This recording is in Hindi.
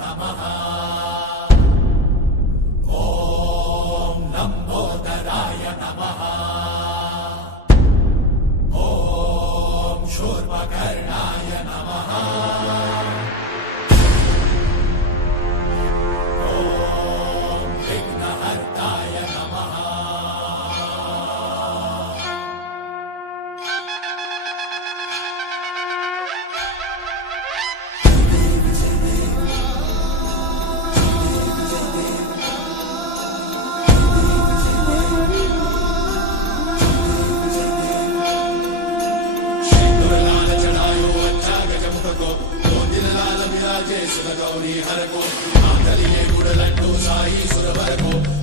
नमः। ॐ लम्बोदराय नमः। ॐ शूर्पकर्णाय नमः। ॐ विघ्नहर्ताय नमः। गौरी हर को मातलिये गुड़ लड्डू साई सुरवर को